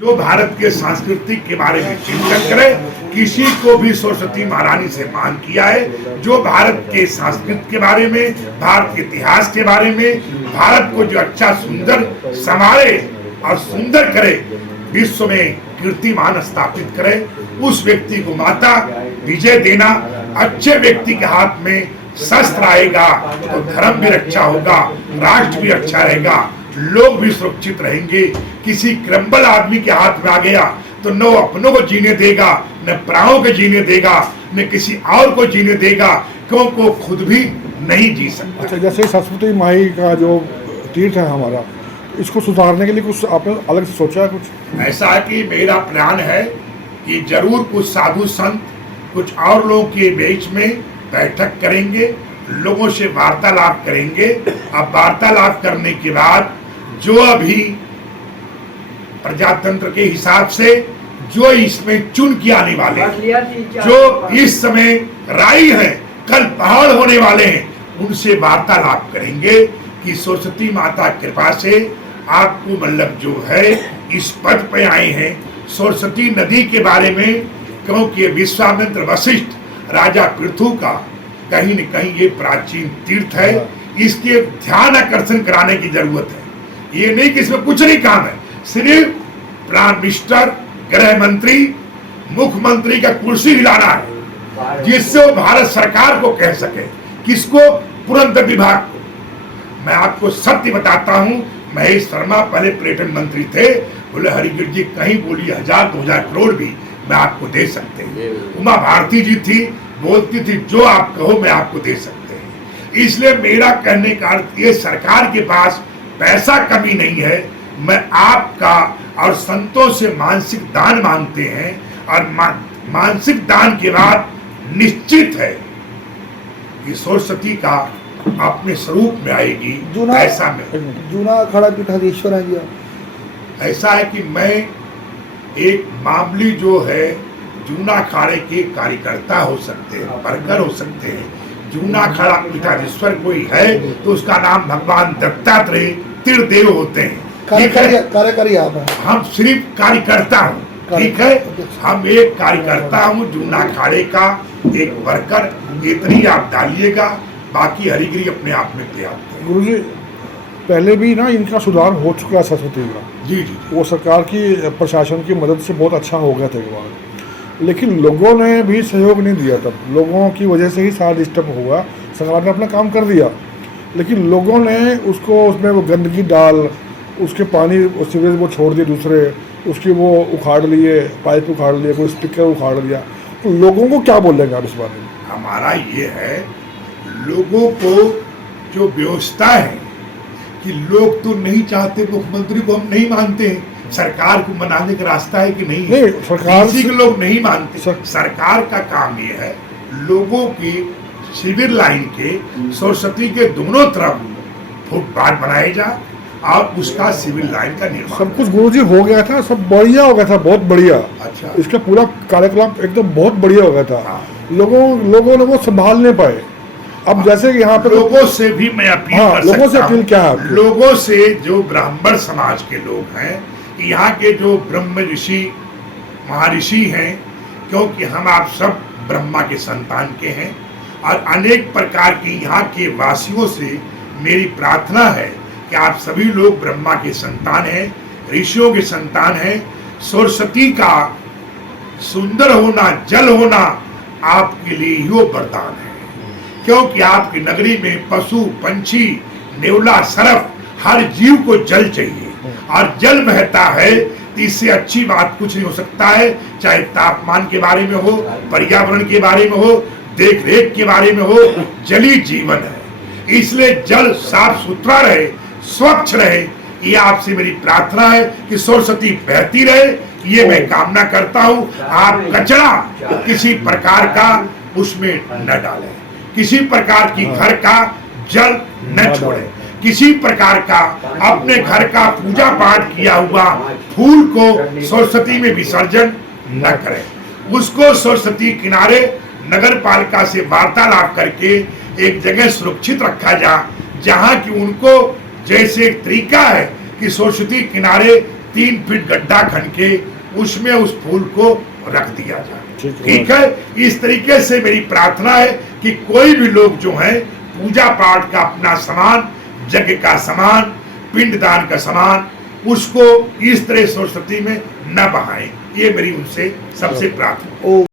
जो भारत के संस्कृति के बारे में चिंतन करे, किसी को भी सरस्वती महारानी से मांग किया है। जो भारत के संस्कृति के बारे में, भारत के इतिहास के बारे में, भारत को जो अच्छा सुंदर संभाले और सुंदर करे, विश्व में कीर्तिमान स्थापित करे, उस व्यक्ति को माता विजय देना। अच्छे व्यक्ति के हाथ में शस्त्र आएगा तो धर्म भी रक्षा होगा, राष्ट्र भी अच्छा रहेगा, लोग भी सुरक्षित रहेंगे। किसी क्रम्बल आदमी के हाथ में आ गया तो न अपनों को जीने देगा, न प्राणों को जीने देगा, न किसी और को जीने देगा, क्योंकि वो खुद भी नहीं जी सकता। अच्छा, जैसे सरस्वती माई का जो तीर्थ है हमारा, इसको सुधारने के लिए कुछ आपने अलग से सोचा है? कुछ ऐसा है कि मेरा प्लान है कि जरूर कुछ साधु संत कुछ और लोगों के बीच में बैठक करेंगे, लोगों से वार्तालाप करेंगे। अब वार्तालाप करने के बाद जो अभी प्रजातंत्र के हिसाब से जो इसमें चुन के आने वाले हैं, जो इस समय राई है, कल पहाड़ होने वाले हैं, उनसे वार्तालाप करेंगे कि सरस्वती माता कृपा से आपको मतलब जो है इस पद पे आए हैं। सरस्वती नदी के बारे में, क्योंकि विश्वामित्र वशिष्ठ राजा पृथु का कहीं न कहीं ये प्राचीन तीर्थ है, इसके ध्यान आकर्षण कराने की जरूरत है। ये नहीं कि इसमें कुछ नहीं काम है, सिर्फ प्राइम मिनिस्टर, गृह मंत्री, मुख्यमंत्री का कुर्सी हिलाना है, जिससे वो भारत सरकार को कह सके, किसको, पुरंदर विभाग को। मैं आपको सत्य बताता हूँ, महेश शर्मा पहले पर्यटन मंत्री थे, बोले हरिगिर जी कहीं बोली 1000-2000 करोड़ भी मैं आपको दे सकते हैं। उमा भारती जी थी, बोलती थी जो आप कहो मैं आपको दे सकते हैं। इसलिए मेरा कहने का अर्थ ये, सरकार के पास पैसा कमी नहीं है, मैं आपका और संतों से मानसिक दान मांगते हैं, और मानसिक दान के बाद निश्चित है कि सरस्वती का अपने स्वरूप में आएगी। ऐसा में जूना अखाड़ा पीठाधीश्वर है जी। ऐसा है कि मैं एक मामूली जो है जूना अखाड़े के कार्यकर्ता हो सकते हैं, वर्कर हो सकते हैं। जूना अखाड़ा पीठाधीश्वर कोई है तो उसका नाम भगवान दत्तात्रेय तीर्थदेव होते हैं। कार्यकारी आप हैं, हम सिर्फ कार्यकर्ता हूँ, ठीक है, हम एक कार्यकर्ता हूँ, जूना अखाड़े का एक वर्कर। इतनी आप डालिएगा, बाकी हरिगिरी अपने आप में पर्याप्त है। गुरुजी, पहले भी ना इनका सुधार हो चुका है सरस्वती का। जी जी, वो सरकार की प्रशासन की मदद से बहुत अच्छा हो गया था एक बार, लेकिन लोगों ने भी सहयोग नहीं दिया। तब लोगों की वजह से ही सारा डिस्टर्ब हुआ। सरकार ने अपना काम कर दिया, लेकिन लोगों ने उसको, उसमें वो गंदगी डाल, उसके पानी सीवरेज वो छोड़ दिए दूसरे, उसकी वो उखाड़ लिए, पाइप उखाड़ लिए, कोई स्पीकर उखाड़ दिया। तो लोगों को क्या बोलेंगे आप इस बारे में? हमारा ये है, लोगों को जो व्यवस्था है कि लोग तो नहीं चाहते, मुख्यमंत्री को हम नहीं मानते हैं, सरकार को मनाने का रास्ता है कि नहीं है? नहीं, सरकार किसी के लोग नहीं मानते। सरकार का काम ये है, लोगों की सिविल लाइन के सरस्वती के दोनों तरफ फुटपाथ बनाए जा और उसका सिविल लाइन का निर्माण। सब कुछ गुरुजी हो गया था, सब बढ़िया हो गया था, बहुत बढ़िया। अच्छा, इसका पूरा कार्यक्रम एकदम बहुत बढ़िया हो गया था। हाँ। लोगों ने वो संभाल नहीं पाए। अब जैसे कि यहाँ पे लोगों से भी मैं अपील कर लोगों से सकता अपील हूँ, क्या है आपकी? लोगों से, जो ब्राह्मण समाज के लोग हैं, यहाँ के जो ब्रह्म ऋषि महर्षि हैं, क्योंकि हम आप सब ब्रह्मा के संतान के हैं, और अनेक प्रकार की यहाँ के वासियों से मेरी प्रार्थना है कि आप सभी लोग ब्रह्मा के संतान हैं, ऋषियों के संतान हैं। सरस्वती का सुंदर होना, जल होना आपके लिए ही वो वरदान है, क्योंकि आपकी नगरी में पशु पंछी, नेवला, सरफ, हर जीव को जल चाहिए, और जल बहता है तो इससे अच्छी बात कुछ नहीं हो सकता है। चाहे तापमान के बारे में हो, पर्यावरण के बारे में हो, देख रेख के बारे में हो, जल ही जीवन है। इसलिए जल साफ सुथरा रहे, स्वच्छ रहे, ये आपसे मेरी प्रार्थना है कि सरस्वती बहती रहे, ये मैं कामना करता हूँ। आप कचरा किसी प्रकार का उसमें न डालें, किसी प्रकार की घर का जल न छोड़े, किसी प्रकार का अपने घर का पूजा पाठ किया हुआ फूल को सरस्वती में विसर्जन न करें। उसको सरस्वती किनारे नगर पालिका से वार्तालाप करके एक जगह सुरक्षित रखा जा, जहां की उनको जैसे एक तरीका है कि सरस्वती किनारे 3 फीट गड्ढा खन के उसमें उस फूल को रख दिया जाए। ठीक ठीक है, इस तरीके से मेरी प्रार्थना है कि कोई भी लोग जो है पूजा पाठ का अपना सामान, यज्ञ का सामान, पिंडदान का सामान, उसको इस तरह सरस्वती में न बहाएं। ये मेरी उनसे सबसे प्रार्थना। ओ